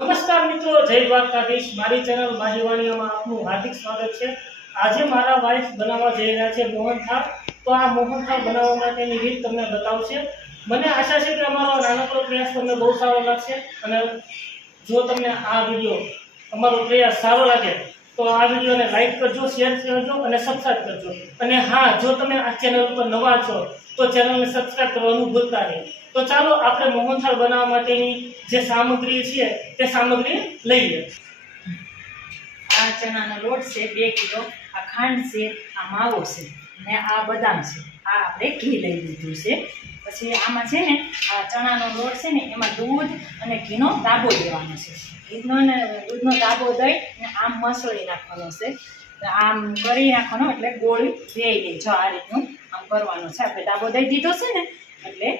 નમસ્કાર મિત્રો, જય દ્વારકાધીશ। મારી ચેનલ મારી વાણીયામાં આપનું હાર્દિક સ્વાગત છે। આજે મારા વાઇફ બનાવવા જઈ રહ્યા છે મોહનથાળ। તો આ મોહનથાળ બનાવવા માટેની રીત તમને બતાવશે। મને આશા છે કે અમારો નાનકડો પ્રયાસ તમને બહુ સારો લાગશે અને જો તમને આ વિડિયો અમારો પ્રયાસ સારો લાગે તો આ વિડિયોને લાઈક કરજો, શેર કરજો અને સબસ્ક્રાઇબ કરજો। અને હા, જો તમે આ ચેનલ ઉપર નવા છો તો ચેનલને સબસ્ક્રાઇબ કરવાનું ભૂલતા નહીં। તો ચાલો આપણે મોહનથાળ બનાવવા માટેની જે સામગ્રી છે તે સામગ્રી લઈએ। આ ચણાનો લોટ છે 2 કિલો, આ ખાંડ છે, આ માવો છે ને આ બદામ છે, આ આપણે ઘી લઈ લીધું છે। પછી આમાં છે ને આ ચણાનો લોટ છે ને એમાં દૂધ અને ઘીનો દાબો દેવાનો છે। દૂધનો દાબો દઈ અને આમ મસળી નાખવાનો છે। આમ કરી નાખવાનો એટલે ગોળી વેઈ લે। જો આ રીતનું આમ કરવાનું છે। આપણે દાબો દઈ દીધો છે ને એટલે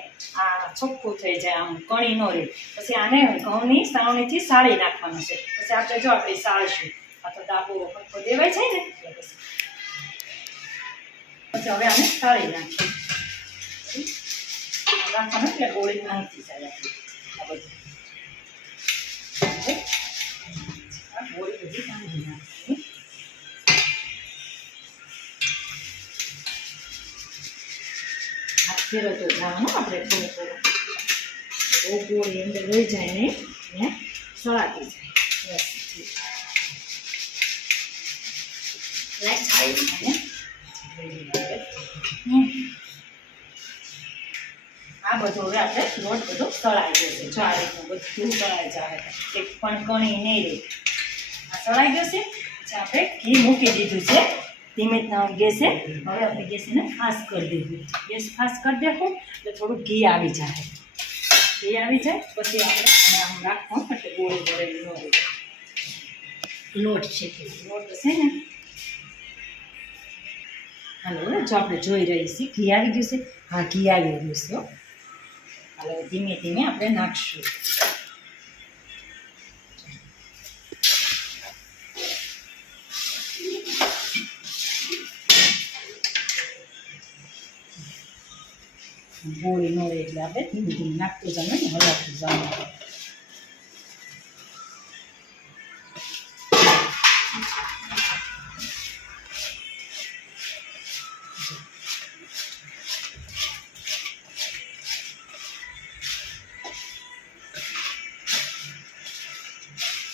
આ ચોખ્ખું થઈ જાય, આમ કણી ન રહે। પછી આને ઘઉંની સાવણીથી સાળી નાખવાનું છે। પછી આપણે જો આપણે સાળશું, આ તો દાબો હરખો દેવાય છે ને એટલે પછી હવે આને સાળી નાખીએ રાખવાનું એટલે ગોળી ભાંગતી જાય આ બધું। આ ગોળી બધી ભાંગી નાખવાની। ફેરવતો જવાનું આપણે થોડું થોડું, ગોળી અંદર રહી જાય ને એને સળાતી જાય। આ બધું હવે આપણે લોટ બધો સળાઈ જશે। જો આ રીતનું બધું સળાઈ જાય, એક પણ કણી નહીં રહે। આ સળાઈ ગયો છે। પછી આપણે ઘી મૂકી દીધું છે ધીમે ગેસે। હવે આપણે ગેસને ફાસ્ટ કરી દીધું, ગેસ ફાસ્ટ કરી દેવું એટલે થોડું ઘી આવી જાય। ઘી આવી જાય પછી આપણે આમ રાખવું એટલે ગોળી વળેલી ન રહે। લોટ છે લોટ છે ને, હાલો જો આપણે જોઈ રહી છીએ ઘી આવી ગયું છે। હા, ઘી આવી ગયું છે। હાલો ધીમે ધીમે આપણે નાખશું। ગોળી ન રહે એટલે આપણે ધીમે ધીમે નાખતું જવાનું ને હલાવતું જવાનું।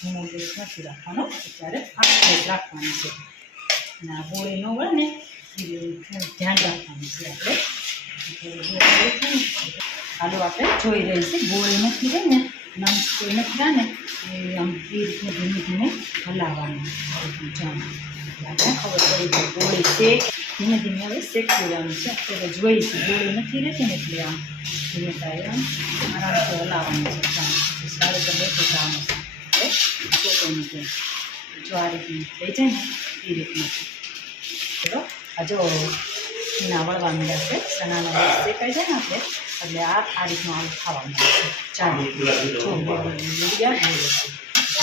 ધીમો ગેસ નથી રાખવાનો, ત્યારે ફાસ્ટ ગેસ રાખવાનો છે। અને આ ગોળી ન વળે ને એ ધ્યાન રાખવાનું છે આપણે। હાલો આપણે જોઈ રહી છે ગોળી નથી રહી ને, નમ કોઈ નથી રહ્યા ને એ આમ એ રીતને ધીમે ધીમે હલાવવાનું જાણ આપણે ખબર પડી જાય ગોળી શેક ધીમે ધીમે હવે શેક દેવાનું છે। આપણે જોઈ છે ગોળી નથી રહેતી ને એટલે આમ ધીમે તારે આમ આરામથી હલાવવાનું છે। સારું તો બેઠું જવાનું છે એટલે ચોખ્ખું નીકળે। જો આ રીતનું થઈ જાય ને એ રીતનું ચલો આ જો ના વળવા મળ્યા છે, ચણાનો લોટ શેકાઈ જાય ને આપણે એટલે આ રીતનું આમ ખાવા મળે છે। ચાલો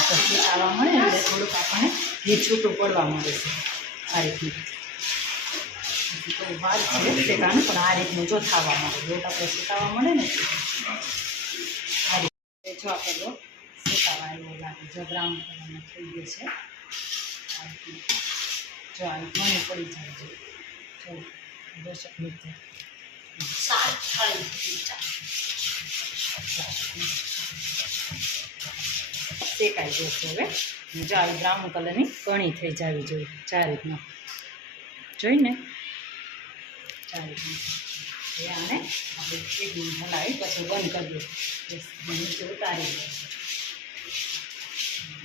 પછી ખાવા મળે એટલે થોડુંક આપણને ઘી છૂટું પડવા મળે છે આ રીતનું। તો વાર છે શેકાનું પણ આ રીતનું જો ખાવા મળે, લોટ આપણે શેકાવા મળે ને આ રીતે જો આપણે લોટ શેકાવા એવો લાગે। જો બ્રાઉન કલરનો થઈ ગયો છે આ રીતનું। જો આ ઘણી પડી જાય છે જો દર્શક મિત્રો શેકાઈ જશે હવે। જો આવી બ્રાઉન કલરની કણી થઈ જવી જોઈએ ચાર રીતના જોઈને ચાર રીતના। આને આપણે 1 મિનિટ હલાવી પછી બંધ કરી દઈએ, નીચે ઉતારી દઈએ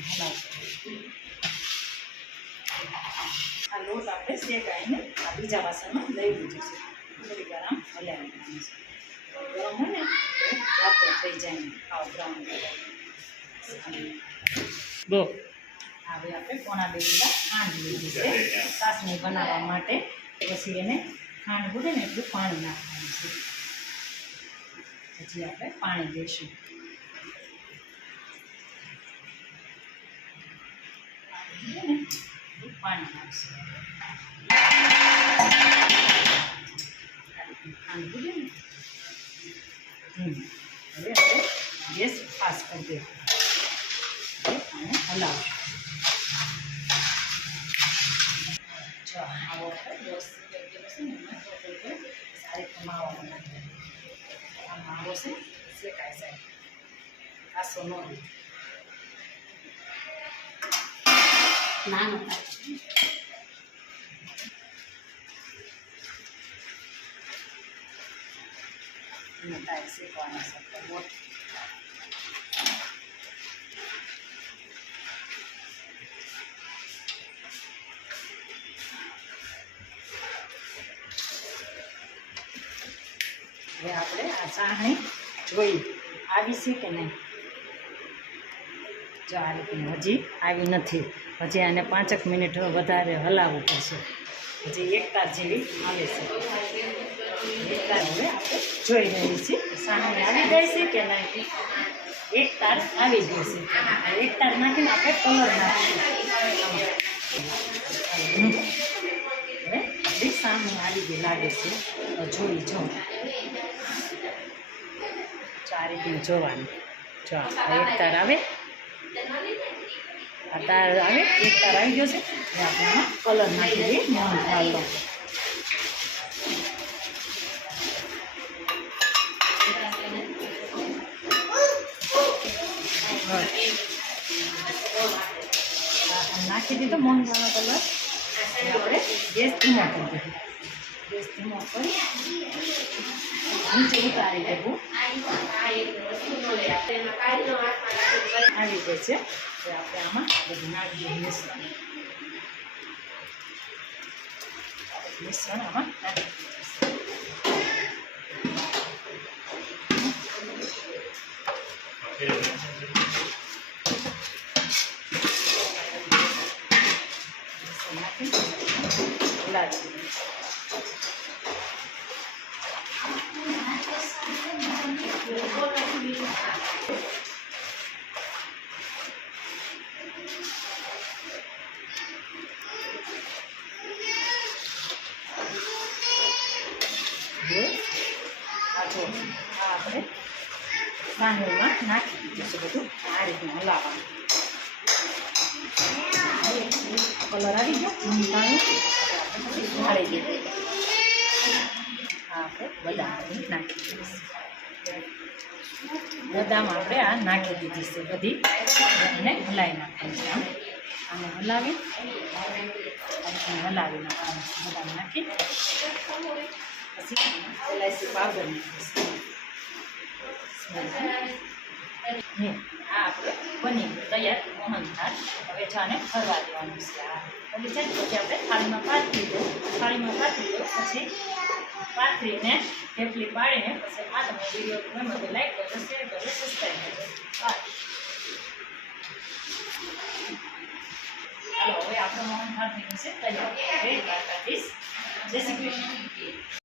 હલાવશું। આ લોટ આપણે શેકાઈને આ બીજા વાસણમાં લઈ લીધું છે। થોડી વાર આમ હલાવી દેવાનું છે, ગરમ હોય ને રાતો થઈ જાય ને આવ બ્રાઉન કલર। હવે આપણે પોણા 2 કિલો ખાંડ લીધી છે ચાસણી બનાવવા માટે। પછી એને ખાંડ ભૂલે ને એટલું પાણી નાખવાનું છે। પછી આપણે પાણી દઈશું, પાણી નાખશું ખાંડ ભૂલે ને। હવે આપણે ગેસ ફાસ્ટ કરી દે। હલાવો. જો આવો વ્યવસ્થિત થઈ ગયેલો છે ને એમાં સારી રીતે માવો નાખી દે. આ માવો છે શેકાઈ જાય, આસો ન રહે. નાનો અને તારે શેકવાના છે લોટ. હવે આપણે આ ચાસણી જોઈ આવી છે કે નહીં. જો આ રીતની હજી આવી નથી. હજી આને 5 મિનિટ વધારે હલાવવું પડશે. હજી એક તાર જેવી આવે છે. એક તાર હવે આપણે જોઈ રહી છીએ ચાસણી આવી ગઈ છે કે નહીં. એક તાર આવી ગઈ છે. એક તાર નાખીને આપણે કલર નાખીશું. હવે બધી ચાસણી આવી ગઈ લાગે છે. જોઈ જો આ રીતનું જોવાનું. જો એક તાર આવે, આ તાર આવે, એક તાર આવી ગયો છે. આપણે આમાં કલર નાખી દઈએ મોહનથાળનો. નાખી દીધો મોહનથાળનો કલર. આપણે ગેસ ધીમો કરી દીધો. ગેસ ધીમો કરી નીચે ઉતારી દેવું. આવી ગઈ છે. આપણે આમાં બધું નાખી દઈએ મિશ્રણ આમાં નાખી આપણે સાંજમાં નાખી દીધું છે બધું. આ રીતનું હલાવવાનું. કલર આવી ગયો ઢાળી દઈએ. આપણે બદામ નાખી દઈશું. બદામ આપણે આ નાખી દીધી છે બધી. અને હલાવી નાખવાની છે. આને હલાવી નાખવાનું. બદામ નાખી પછી એલાયચી પાવડર નાખીશું. આ આપણે બની તૈયાર મોહનથાળ. હવે જાને ફરવા દેવાનું છે. આ બની જાય પછી આપણે થાળીમાં પાથરી દો. પછી પાથરીને ઢેફલી પાડીને પછી આ તમે વિડીયો ગમે તો લાઈક કરજો, શેર કરજો, સબસ્ક્રાઈબ કરજો. ચાલો હવે આપણો મોહનથાળ થઈ ગયું છે તૈયાર. જય દ્વારકાધીશ. જય શ્રી કૃષ્ણ.